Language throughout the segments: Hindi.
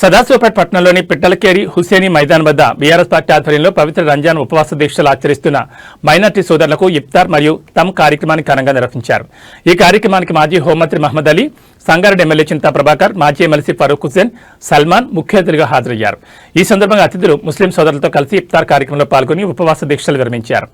సదాశివపేట పట్టణంలోని పిట్టలకేరి హుసేనీ మైదాన్ వద్ద బీఆర్ఎస్ పార్టీ ఆధ్వర్యంలో పవిత్ర రంజాన్ ఉపవాస దీక్షలు ఆచరిస్తున్న మైనార్టీ సోదరులకు ఇఫ్తార్ మరియు తమ్ కార్యక్రమాన్ని ఘనంగా నిర్వహించారు. ఈ కార్యక్రమానికి మాజీ హోంమంత్రి మహమ్మద్ అలీ, సంగారెడ్డి ఎమ్మెల్యే చింతా ప్రభాకర్, మాజీ ఎమ్మెల్సీ ఫరూక్ హుసేన్, సల్మాన్ ముఖ్య అతిథిగా హాజరయ్యారు. ఈ సందర్భంగా అతిథులు ముస్లిం సోదరులతో కలిసి ఇఫ్తార్ కార్యక్రమంలో పాల్గొని ఉపవాస దీక్షలు విరమించారు.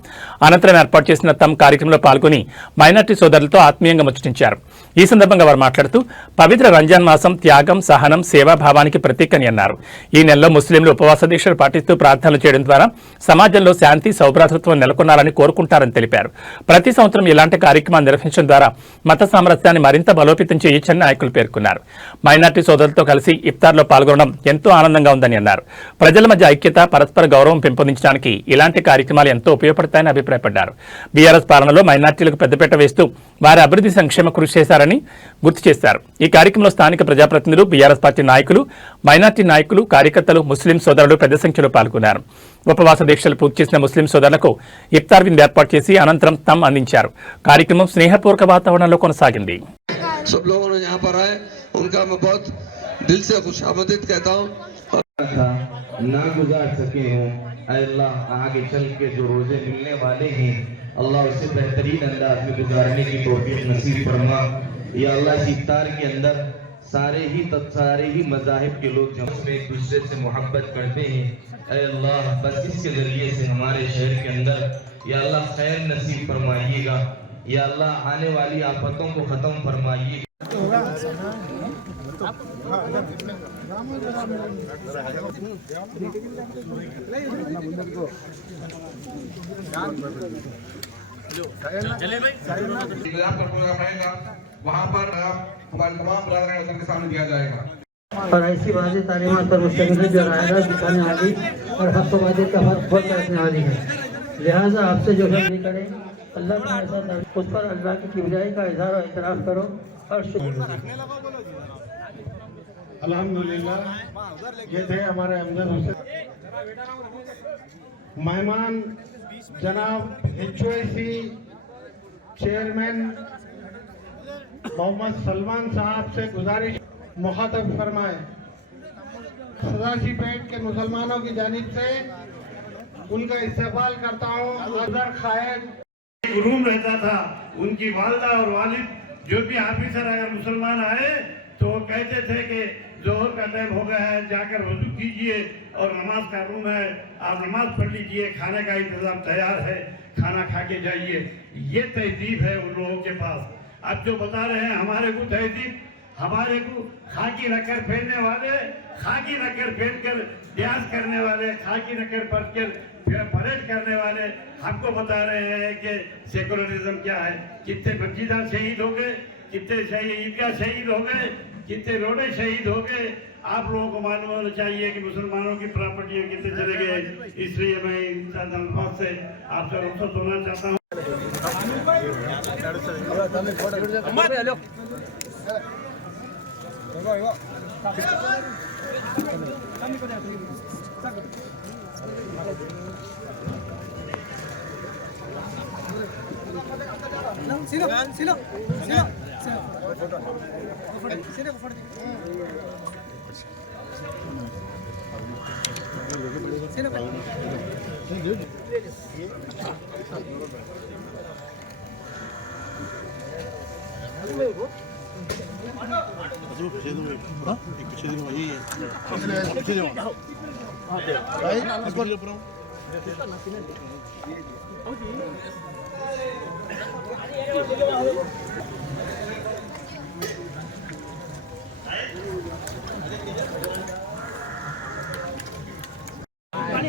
అనంతరం ఏర్పాటు చేసిన తమ్ కార్యక్రమంలో పాల్గొని మైనార్టీ సోదరులతో ఆత్మీయంగా ముచ్చటించారు. ఈ సందర్భంగా వారు మాట్లాడుతూ పవిత్ర రంజాన్ మాసం త్యాగం, సహనం, సేవాభావానికి ప్రతీకని అన్నారు. ఈ నెలలో ముస్లింలు ఉపవాస దీక్షలు పాటిస్తూ ప్రార్థనలు చేయడం ద్వారా సమాజంలో శాంతి, సౌభ్రాతృత్వం నెలకొన్నారని కోరుకుంటారని తెలిపారు. ప్రతి సంవత్సరం ఇలాంటి కార్యక్రమాలు నిర్వహించడం ద్వారా మత సామరస్యాన్ని మరింత బలోపేతం చేయొచ్చని నాయకులు పేర్కొన్నారు. మైనార్టీ సోదరులతో కలిసి ఇఫ్తార్లో పాల్గొనడం ఎంతో ఆనందంగా ఉందని అన్నారు. ప్రజల మధ్య ఐక్యత, పరస్పర గౌరవం పెంపొందించడానికి ఇలాంటి కార్యక్రమాలు ఎంతో ఉపయోగపడతాయని అభిప్రాయపడ్డారు. బీఆర్ఎస్ పాలనలో మైనార్టీలకు పెద్దపీట వేస్తూ వారి అభివృద్ధి సంక్షేమ కృషి చేశారని గుర్తు చేశారు. ఈ కార్యక్రమంలో స్థానిక ప్రజాప్రతినిధులు, బీఆర్ఎస్ పార్టీ నాయకులు, మైనార్టీ నాయకులు, కార్యకర్తలు, ముస్లిం సోదరులు పెద్ద సంఖ్యలో పాల్గొన్నారు. ఉపవాస దీక్షలు పూర్తి చేసిన ముస్లిం సోదరులకు ఇఫ్తార్ విందు ఏర్పాటు చేసి అనంతరం తమ్ అందించారు. కార్యక్రమం స్నేహపూర్వక వాతావరణంలో కొనసాగింది. सब लोगों ने यहाँ पर आए, उनका मैं बहुत दिल से खुशामदीद कहता हूँ। ना गुजार सके हो अल्लाह, आगे चल के जो रोजे मिलने वाले हैं अल्लाह उसे बेहतरीन अंदाज में गुजारने की तौफीक नसीब फरमा। या अल्लाह इस इफ्तार के अंदर सारे ही मज़ाहिब के लोग जब में एक दूसरे से मोहब्बत करते हैं, अल्लाह बस इसके जरिए से हमारे शहर के अंदर या अल्लाह खैर नसीब फरमाइएगा। या अल्लाह आने वाली आफतों को खत्म फरमाइए। वहाँ पर हमारे तमाम ब्रादर के सामने दिया जाएगा और ऐसी वादी तालीमात पर मुस्तकिल जो रायगा दिखाने वाली और हक वादे का हक खोल रखने वाली है। लिहाजा आपसे जो भी करें अल्लाह का ऐसा उस पर अल्लाह की किबरियाई का इज़हार और इतराफ़ करो और अल्हम्दुलिल्लाह। ये थे हमारे अमजद हुसैन मेहमान जनाब HOIC चेयरमैन मोहम्मद सलमान साहब से गुजारिश मुखातब फरमाए। सदाशिवपेट के मुसलमानों की जानिब से उनका इस्तेमाल करता हूँ। अजहर खायद रूम रहता था, उनकी वालदा और वालिद जो भी ऑफिसर अगर मुसलमान आए तो वो कहते थे कि जोहर का टाइम हो गया है, जाकर वजू कीजिए और नमाज का रूम है, आप नमाज पढ़ लीजिए, खाने का इंतजाम तैयार है, खाना खा के जाइए। ये तहजीब है उन लोगों के पास। अब जो बता रहे हैं हमारे को तहजीब, हमारे को खाकी रखकर पहनने वाले, खाकी रखकर पहनकर ड्यास करने वाले, खाकी रखकर पढ़कर परेड करने वाले हमको बता रहे हैं कि सेकुलरिज्म क्या है। कितने बच्चीदार शहीद हो गए, कितने ईदगाह शहीद हो गए, कितने रोडे शहीद हो गए। आप लोगों को मालूम होना चाहिए कि मुसलमानों की प्रॉपर्टियां कितने चले गए। इसलिए मैं इन अल्फाज से आपसे रुखसत होना चाहता हूँ।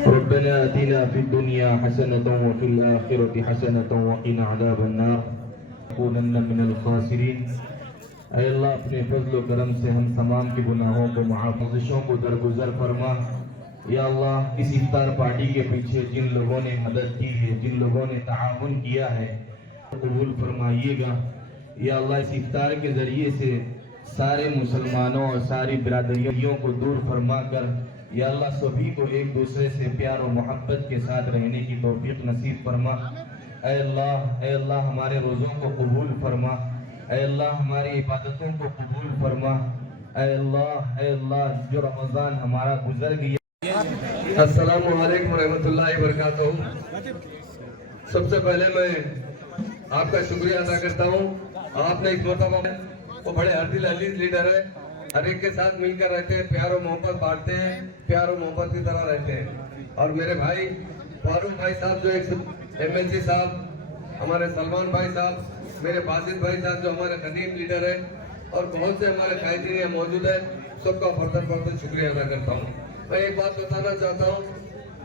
रब्बना आतिना फिद दुनिया हसनतन व फिल आखिरति हसनतन व क़िना अज़ाबन्नार नकुनन्ना मिनल खासिरीन। ऐ अल्लाह अपने फजल व करम से हम तमाम के गुनाहों को महाफ़िज़ों को दरगुजर फरमा। या अल्लाह इस इफ्तार पार्टी के पीछे जिन लोगों ने मदद की है, जिन लोगों ने ताउन किया है, कबूल फरमाइएगा। या अल्लाह इस इफ्तार के ज़रिए से सारे मुसलमानों और सारी बिरादरियों को दूर फरमा कर या अल्लाह सभी को एक दूसरे से प्यार और मोहब्बत के साथ रहने की तौफीक नसीब फरमा। ऐ अल्लाह हमारे रोज़ों को कबूल फरमा। ऐ अल्लाह हमारी इबादतों को कबूल फरमा। ऐ अल्लाह जो रमज़ान हमारा गुजर गया। अस्सलामु अलैकुम रहमतुल्लाहि वबरकातुहू। सबसे पहले मैं आपका शुक्रिया अदा करता हूँ। आपने इस मरतबा वो बड़े हरदिल अजीज लीडर है, हर एक के साथ मिलकर रहते हैं, प्यार और मोहब्बत बांटते हैं, प्यार और मोहब्बत की तरह रहते हैं। और मेरे भाई फारूक भाई साहब जो एक MLC साहब, हमारे सलमान भाई साहब, मेरे बासित भाई साहब जो हमारे कदीम लीडर है, और बहुत से हमारे कायदीन यहाँ मौजूद है, सबका फर्दन शुक्रिया अदा करता हूँ। मैं एक बात बताना चाहता हूँ,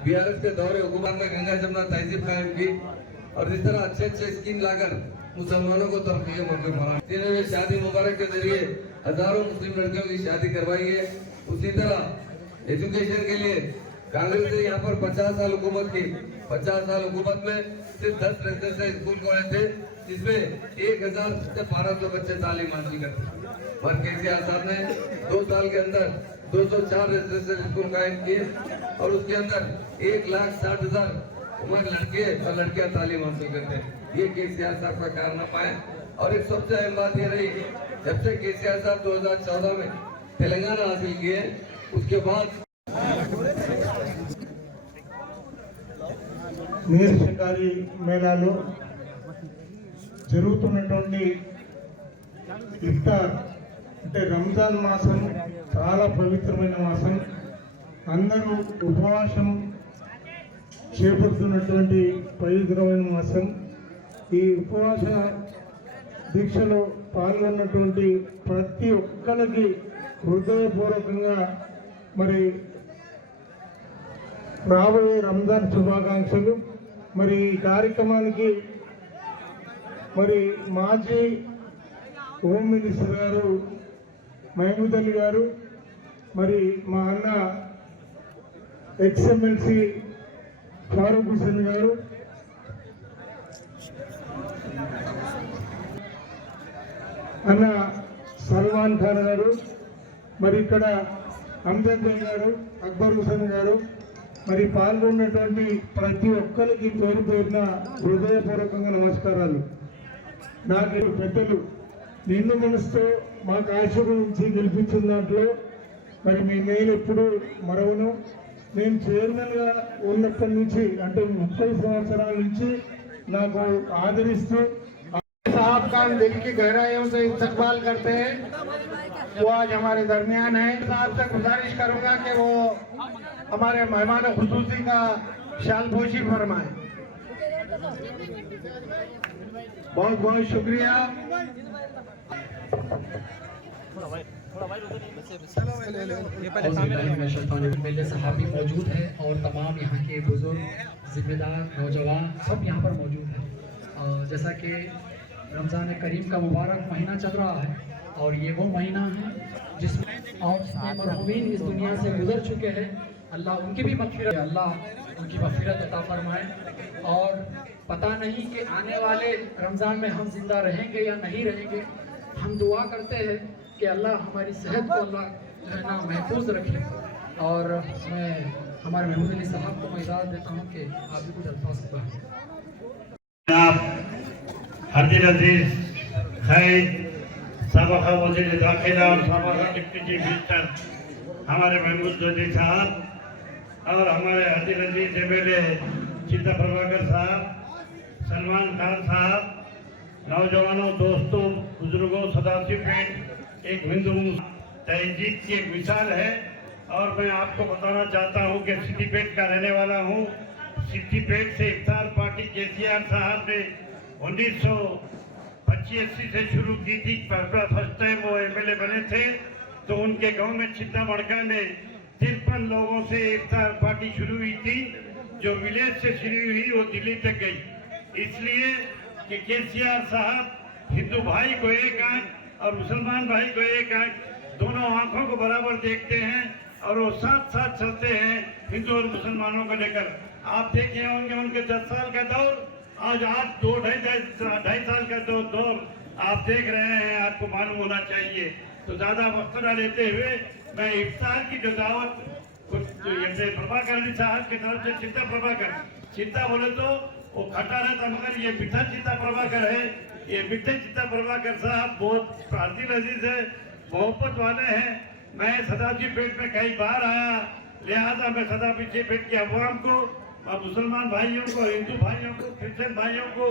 BRS के दौरे हुकूमत में गंगा जमुना तहजीब कायम की और इस तरह अच्छे स्कीम लाकर मुसलमानों को तरक्की मौके पर शादी मुबारक के जरिए हजारों मुस्लिम लड़कियों की शादी करवाई है। उसी तरह एजुकेशन के लिए कांग्रेस ने यहाँ पर 50 साल हुकूमत की, 50 साल हुकूमत में सिर्फ 10 रेजिडेंशियल स्कूल खोले थे, जिसमें 1000 से 1200 बच्चे तालीम हासिल करते। और KCR साहब ने 2 साल के अंदर 204 रेजिडेंशियल स्कूल कायम किए और उसके अंदर 1,60,000 उम्र लड़के और लड़कियां तालीम हासिल करते हैं। ये KCR साहब का कारनामा है। और एक सबसे अहम बात ये रही, जब से KCR साहब 2014 में तेलंगाना हासिल किए, उसके बाद నీరు షికారి మేళాలో జరుగుతున్నటువంటి ఇఫ్తార్ అంటే రంజాన్ మాసం చాలా పవిత్రమైన మాసం. అందరూ ఉపవాసం చేపడుతున్నటువంటి పవిత్రమైన మాసం. ఈ ఉపవాస దీక్షలో పాల్గొన్నటువంటి ప్రతి ఒక్కరికి హృదయపూర్వకంగా మరి రాబోయే రంజాన్ శుభాకాంక్షలు. మరి ఈ కార్యక్రమానికి మరి మాజీ హోమ్ మినిస్టర్ గారు మహమూద్ అలీ గారు, మరి మా అన్న XMLC ఫారూక్ హుసేన్ గారు, అన్న సల్మాన్ ఖాన్ గారు, మరి ఇక్కడ అమ్జద్ భాయ్ గారు, అక్బర్ హుసేన్ గారు, మరి పాల్గొన్నటువంటి ప్రతి ఒక్కరికి పేరు పేరున హృదయపూర్వకంగా నమస్కారాలు. నాకు పెద్దలు నిండు మనసుతో మాకు ఆశీర్వదించి గెలిపించిన దాంట్లో మరి మీ మేలు ఎప్పుడు మరవను. నేను చైర్మన్గా ఉన్నప్పటి నుంచి అంటే 30 సంవత్సరాల నుంచి నాకు ఆదరిస్తూ साहब का हम दिल की गहराइयों से इस्तकबाल करते हैं। वो आज हमारे दरमियान है। साहब से गुजारिश करूंगा कि वो हमारे मेहमान खुसूसी का शालपोशी फरमाए। बहुत बहुत शुक्रिया। मेरे सहाबी मौजूद है और तमाम यहाँ के बुजुर्ग, जिम्मेदार, नौजवान सब यहाँ पर मौजूद हैं। जैसा कि रमज़ान करीम का मुबारक महीना चल रहा है और ये वो महीना है जिसमें और मरहूमीन इस दुनिया से गुजर चुके हैं। अल्लाह उनकी भी मग़फ़िरत, अल्लाह उनकी मग़फ़िरत अता फरमाए। और पता नहीं कि आने वाले रमज़ान में हम जिंदा रहेंगे या नहीं रहेंगे। हम दुआ करते हैं कि अल्लाह हमारी सेहत को अल्लाह जो है ना महफूज रखे। और मैं हमारे महमूद अली साहब को मैं इजाज़त देता हूँ कि आप भी कुछ अल्फाज़ कहें। हरदिल अजीज खैर सबका वज़ीर दाखिला और सबका डिप्टी चीफ मिनिस्टर हमारे महमूद अली साहब और हमारे हरदिल अजीज MLA चित्ता प्रभाकर साहब, सलमान खान साहब, नौजवानों, दोस्तों, बुजुर्गों, सदासी पेट एक हिंदू तहजीब की एक मिसाल है। और मैं आपको बताना चाहता हूँ कि सिद्दीपेट का रहने वाला हूँ। सिद्दीपेट से इफ्तार पार्टी KCR साहब ने 1985 से शुरू की थी। फर्स्ट टाइम वो MLA बने थे तो उनके गांव में चित्ता मड़का में 53 लोगों से इफ्तार पार्टी शुरू हुई थी। जो विलेज से शुरू हुई वो दिल्ली तक गई, इसलिए कि KCR साहब हिंदू भाई को एक आंख और मुसलमान भाई को एक आंख, दोनों आंखों को बराबर देखते हैं और वो साथ साथ चलते हैं हिंदू और मुसलमानों को लेकर। आप देखे होंगे उनके 10 साल का दौर, आज 2-2.5 साल का दौर आप देख रहे हैं, आपको मालूम होना चाहिए। तो ज्यादा वक्त न लेते हुए मैं इफ्तार की जो दावत प्रभाकर अली साहब की तरफ से चित्ता बोले तो वो खट्टा रहता, मगर ये मीठा चित्ता प्रभाकर है। ये मीठे चित्ता प्रभाकर साहब बहुत हरदिल अजीज है, मोहब्बत वाले हैं। मैं सदाजी पेट में कई बार आया, लिहाजा मैं सदाजी पेट के अवाम को, मुसलमान भाइयों को, हिंदू भाइयों को, क्रिश्चियन भाइयों को,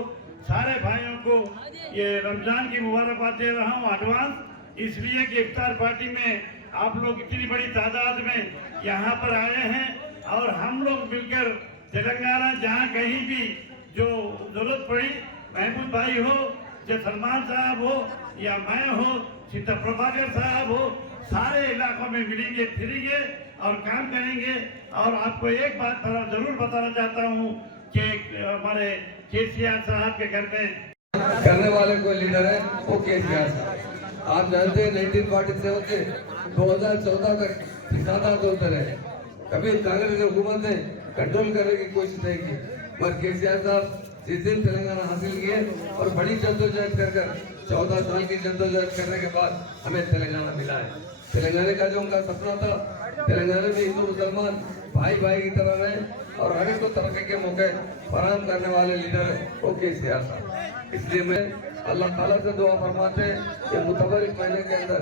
सारे भाइयों को ये रमजान की मुबारकबाद दे रहा हूँ एडवांस, इसलिए कि इफ्तार पार्टी में आप लोग इतनी बड़ी तादाद में यहाँ पर आए हैं और हम लोग मिलकर तेलंगाना जहाँ कहीं भी जो जरूरत पड़ी, महमूद भाई हो, या सलमान साहब हो, या मैं हो, सीता प्रभाकर साहब हो, सारे इलाकों में मिलेंगे फिरेंगे और काम करेंगे। और आपको एक बात जरूर बताना चाहता हूँ कि हमारे केसीआर साहब के घर में करने वाले कोई लीडर है वो केसीआर साहब। आप जानते हैं 1947 से 2014 तक फिसादात होते रहे, कभी कांग्रेस की हुकूमत ने कंट्रोल करने की कोशिश नहीं की, मगर केसीआर साहब जिस दिन तेलंगाना हासिल किए और बड़ी जद्दोजहद कर 14 साल की जद्दोजहद करने के बाद हमें तेलंगाना मिला है। तेलंगाना का जो उनका सपना था, तेलंगाना में हिंदू मुसलमान भाई भाई की तरह रहे और हर एक को तरक्की के मौके फराहम करने वाले लीडर वो केसीआर साहब। इसलिए मैं अल्लाह ताला से दुआ फरमाते हैं कि मुतबरिक महीने के अंदर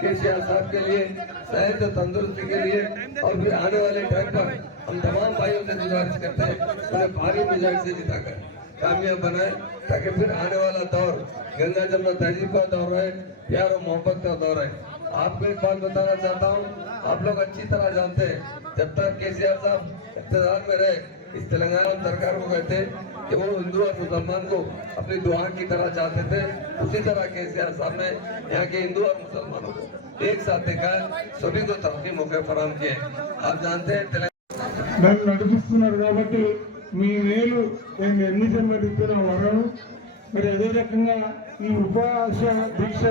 केसीआर साहब के लिए सेहत तंदुरुस्ती के लिए और फिर आने वाले टाइम पर हम तमाम भाइयों से गुजारिश करते हैं उन्हें भारी मेजॉरिटी से जिताकर कामयाब बनाए, ताकि फिर आने वाला दौर गंगा जमुना तहजीब का दौर है, प्यार और मोहब्बत का दौर है। आपको एक बात बताना चाहता हूँ, आप लोग अच्छी तरह जानते हैं, जब तक केसीआर साहब इक़्तिदार में रहे, इस तेलंगाना सरकार को कहते कि वो हिंदू और मुसलमान को अपनी दुआ की तरह चाहते थे, उसी तरह केसीआर साहब ने यहाँ के हिंदू और मुसलमानों को एक साथ देखा है, सभी को तरक्की मौके फराहम किए। आप जानते हैं నన్ను నడిపిస్తున్నారు కాబట్టి మీ మేలు నేను ఎన్ని జన్మడిస్తున్న వరను మరి అదే రకంగా ఈ ఉపవాస దీక్ష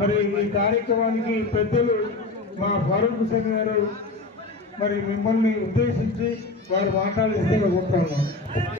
మరి ఈ కార్యక్రమానికి పెద్దలు మా ఫారూక్ హుసేన్ గారు మరి మిమ్మల్ని ఉద్దేశించి వారు మాట్లాడిస్తే కోరుతున్నాను।